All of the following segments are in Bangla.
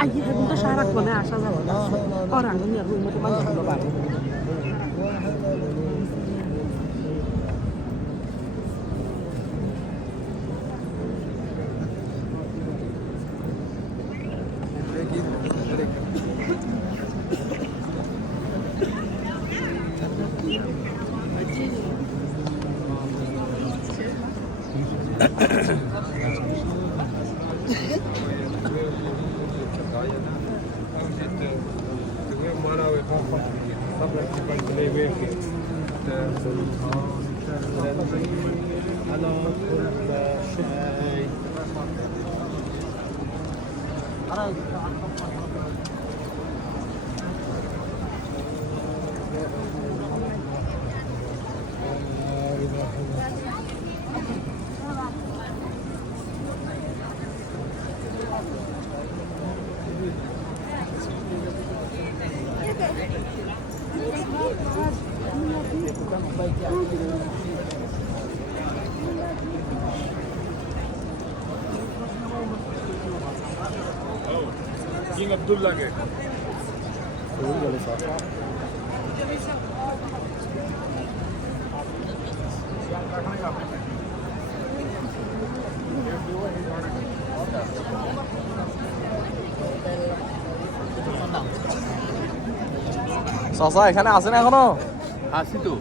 আই এখন তো সারাক্ষণে আসা যাবে না আর আমি আর রুম মতো মানুষ হলো বাড়ি কিং আব্দুল্লাহকে চাচা এখানে আছেন এখনও? আছি তো।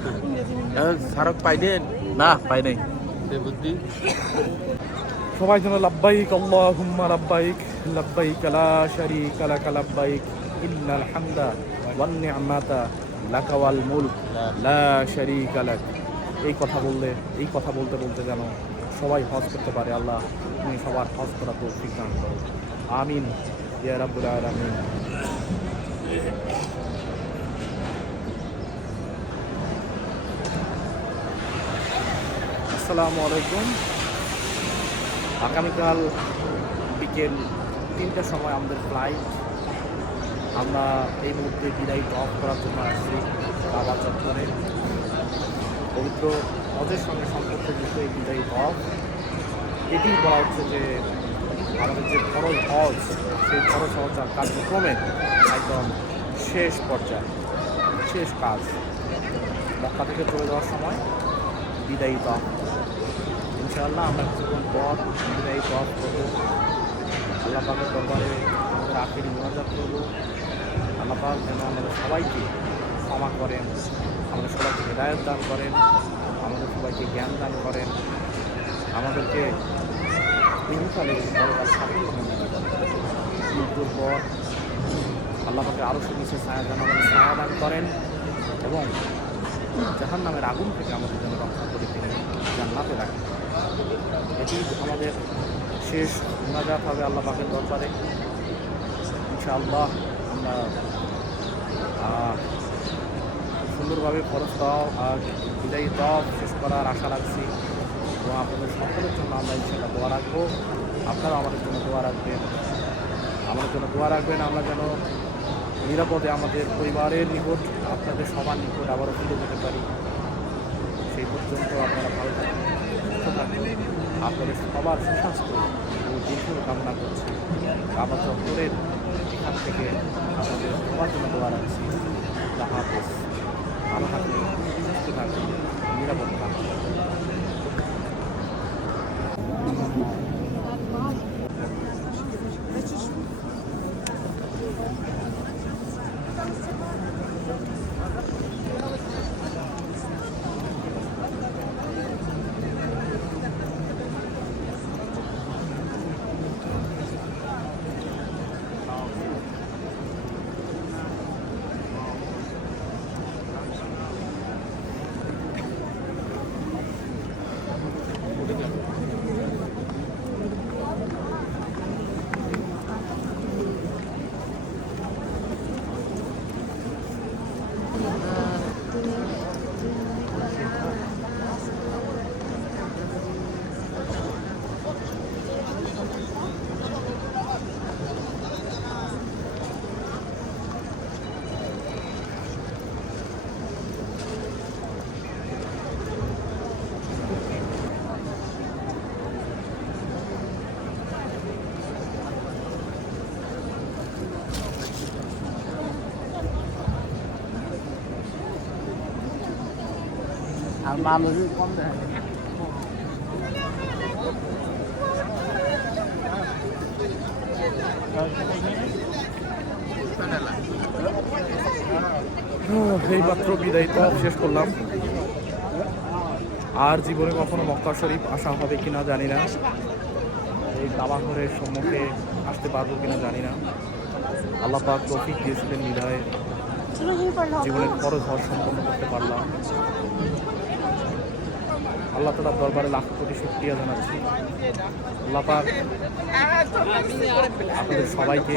সারক পাইলেন না পাই নাই। বুদ্ধি। সবাই যেন লাব্বাইক, আল্লাহুম্মা লাব্বাইক লাব্বাইক লা শারীকা লাকা, লাব্বাইক, ইন্নাল হামদা ওয়ান নি'মাতা লাকা ওয়াল মুলক, লা শারীকা লাক। এই কথা বললে, এই কথা বলতে বলতে যেন সবাই হজ করতে পারে, আল্লাহ তুমি সবার হজ করা তৌফিক দান করো। আমিন। ইয়া রাব্বুল আলামিন। আসসালামু আলাইকুম। আগামীকাল বিকেল তিনটার সময় আমাদের ফ্লাইট আমরা এই মুহূর্তে বিদায়ী অফ করার জন্য আসছি বাবা চত্বরে। পবিত্র হজের সঙ্গে সম্পর্কযুক্ত এই বিদায়ী অফ এটি বলা হচ্ছে যে আমাদের যে ফরজ হজ, সেই ফরজ হজ কার্যক্রমের একদম শেষ পর্যায়ে, শেষ কাজ। মক্কা থেকে চলে যাওয়ার সময় বিদায়ী অফ ইনশাআল্লাহ আমরা কিছুক্ষণ পর এই পথ করব আল্লাহ পাকের দরবারে আমাদের আখেরি মোনাজাত করব। আল্লাহ পাক যেন আমাদের সবাইকে ক্ষমা করেন, আমাদের সবাইকে হৃদায়ত দান করেন, আমাদের সবাইকে জ্ঞান দান করেন, আমাদেরকে ইহুকালে বড় কাজ সাফল্য করেন মৃত্যুর পর আল্লাহ পাকে আরও নিচে ছায়া যেন আমাদের ছায়া দান করেন এবং জাহান নামের আগুন থেকে আমাদের যেন রক্ষা করে তিনি জান্নাতে রাখেন। এটি আমাদের শেষ মোনাজাত হবে আল্লাহ পাকের দরবারে। ইনশাআল্লাহ আমরা সুন্দরভাবে খরচ দাও আর বিদায়ী দব শেষ করার আশা রাখছি এবং আপনাদের সকলের জন্য আমরা ইনশাআল্লাহ দোয়া রাখব। আপনারাও আমাদের জন্য দোয়া রাখবেন। আমাদের জন্য দোয়া রাখবেন। আমরা যেন নিরাপদে আমাদের পরিবারের নিকট, আপনাদের সবার নিকট আবারও ফিরে যেতে পারি। সেই পর্যন্ত আপনারা ভালো থাকবেন। আপনাদের সবার সুস্বাস্থ্য ও দীর্ঘ কামনা করছি। আবার চত্বরের এখান থেকে আপনাদের সবার জন্য দোয়া রাখছি। আল্লাহ হাফেজ। ভালো থাকবেন আর মানুষ কম এই মাত্র বিদায় তো শেষ করলাম। আর জীবনে কখনো মক্কা শরীফ আসা হবে কিনা জানি না। এই কাবা ঘরের সম্মুখে আসতে পারব কিনা জানি না। আল্লাহ পাক তৌফিক দিয়েছিলেন বিদায়। জীবনের খরচ হওয়ার সম্পন্ন করতে পারলাম। আল্লাহ তালার দরবারে লাখ কোটি শুক্রিয়া জানাচ্ছি। আল্লাপাক আপনাদের সবাইকে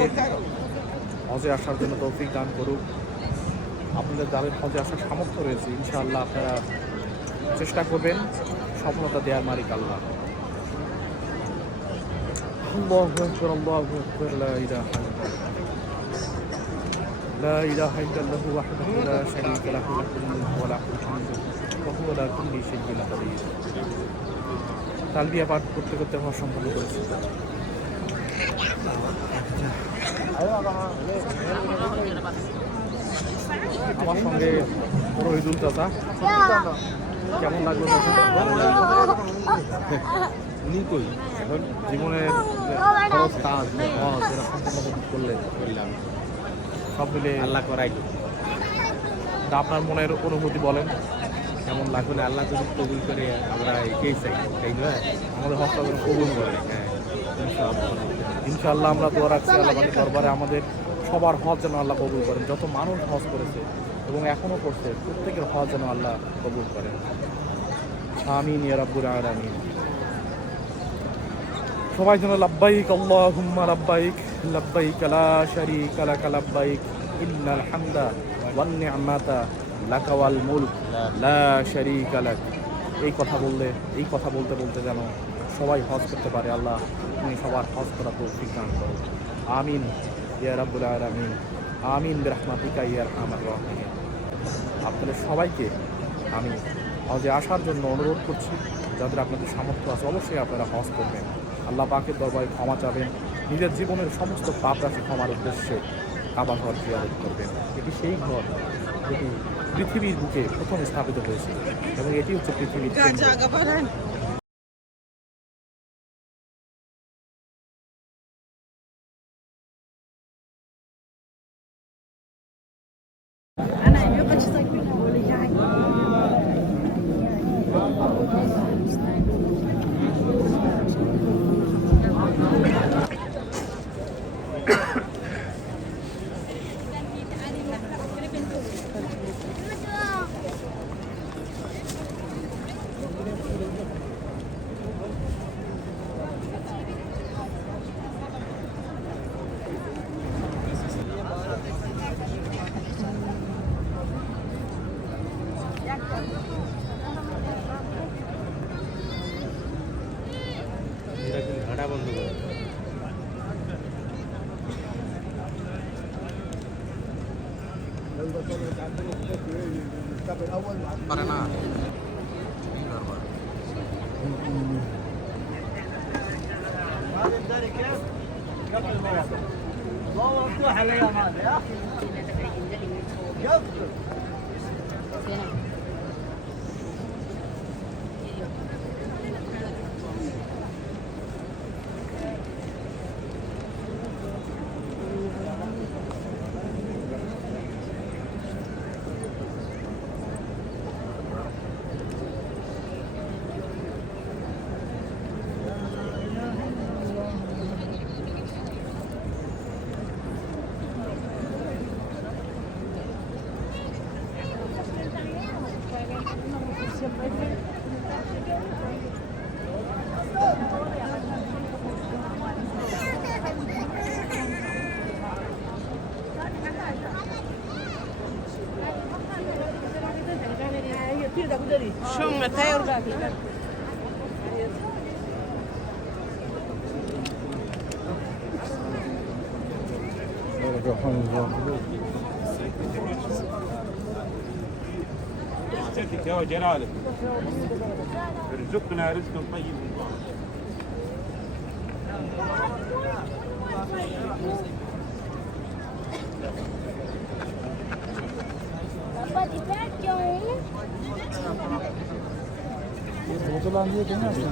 হজে আসার জন্য তৌফিক দান করুক। আপনাদের যাদের হজে আসার সামর্থ্য রয়েছে, ইনশাআল্লাহ আপনারা চেষ্টা করবেন সফলতা দেওয়ার মালিক আল্লাহ। الله أكبر الله أكبر لا إله إلا الله وحده لا شريك له له الملك وله তারপর আর কি সেই গেলা পড়ে তালবিয়া পাঠ করতে করতে আমার সম্পন্ন করেছি। আমার সঙ্গে রহিদুল চাচা। কেমন লাগল উনি কই? এখন জীবনের খরচ কাজ হজ এরা সম্পূর্ণ করলাম সব মিলে আল্লাহ করাই। আপনার মনের অনুভূতি বলেন। কেমন লাগলে? আল্লাহ যদি কবুল করে, আমরা একেই চাই, তাই নয় আমাদের যেন কবুল করে হ্যাঁ ইনশাআল্লাহ। আমরা দোয়া রাখছি আল্লাহ দরবারে, আমাদের সবার হজ যেন আল্লাহ কবুল করেন। যত মানুষ হজ করেছে এবং এখনও করছে, প্রত্যেকের হজ যেন আল্লাহ কবুল করেন। আমিন ইয়া রাব্বুল আলামিন। সবাই যেন লাব্বাইক, আল্লাহুম্মা লাব্বাইক লাব্বাইক লা শারীকা লাক, লাব্বাইক ইন্নাল হামদা ওয়ান নি'মাতা লাকা ওয়াল মুলক, লা শারীকা লাক। এই কথা বললে, এই কথা বলতে বলতে যেন সবাই হজ করতে পারে, আল্লাহ, তুমি সবার হজ করা তৌফিক দান করো। আমিন, ইয়া রাব্বুল আলামিন। আমিন বিরহমাতিকা ইয়ার আমার রাহিমিন। আপনাদের সবাইকে আমি হজে আসার জন্য অনুরোধ করছি, যাদের আপনাদের সামর্থ্য আছে অবশ্যই আপনারা হজ করবেন। আল্লাহ পাকের দরবারে ক্ষমা চাবেন, নিজের জীবনের সমস্ত পাপ রাশি ক্ষমার উদ্দেশ্যে আবার ঘর জিয়ারত করবেন। এটি সেই ঘর, যেটি পৃথিবীর বুকে প্রথম স্থাপিত হয়েছে এবং এটি হচ্ছে পৃথিবীর اليوم ايش سايبين ولا جاي এরকম ঘাটা বন্ধ করে পারে না সঙ্গে তাই ওর গাড়ি ستك يا جلالك ارزقنا رزقا طيبا Papa, di perché? বোতল আনিয়ে কিনে আসতে